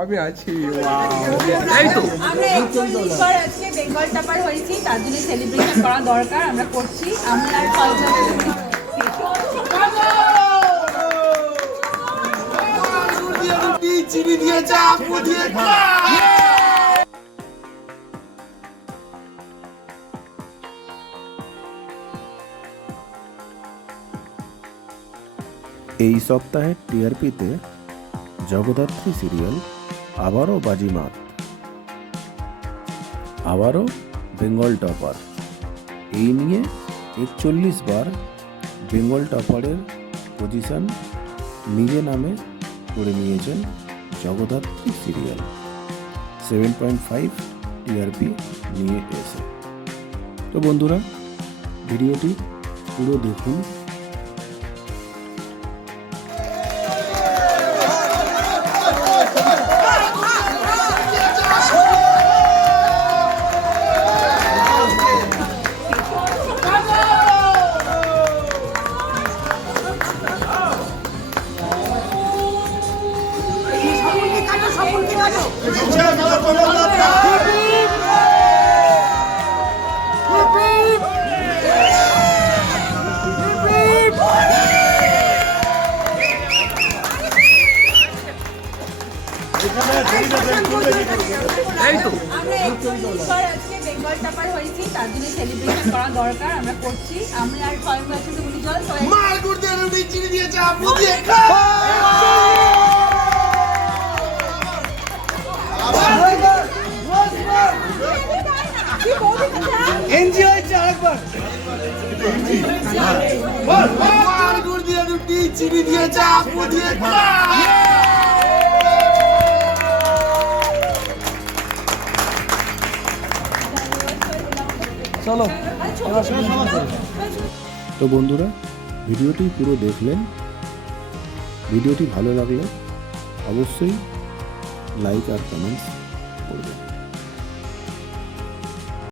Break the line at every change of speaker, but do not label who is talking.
আমি আছি
এই তো
হয়েছি তার জন্য সেলিব্রেশন করা দরকার আমরা করছি আমরা আর
চিনি দিয়ে চা বুঝিয়ে
এই সপ্তাহের টিআরপিতে জগদ্ধাত্রী সিরিয়াল, আবারও বাজিমাত। আবারও বেঙ্গল টপার। এই নিয়ে একচল্লিশ বার বেঙ্গল টপারের পজিশন নিজে নামে করে নিয়েছেন Jagaddhatri serial. Seven point five TRP নিয়ে এসে। তো বন্ধুরা, ভিডিওটি পুরো দেখুন।
এই তো।
আমরা আজকে বেঙ্গল টাপার হয়েছি তার জন্য সেলিব্রেশন করা দরকার আমরা করছি। আমরা আর কয়েকবার শুধু উনি জল
মার গুড় দিয়ে রুটি চিনি দিয়ে চা বুঝিয়ে খা
তো বন্ধুরা ভিডিওটি পুরো দেখলেন। ভিডিওটি ভালো লাগলে অবশ্যই লাইক আর কমেন্টস করবেন।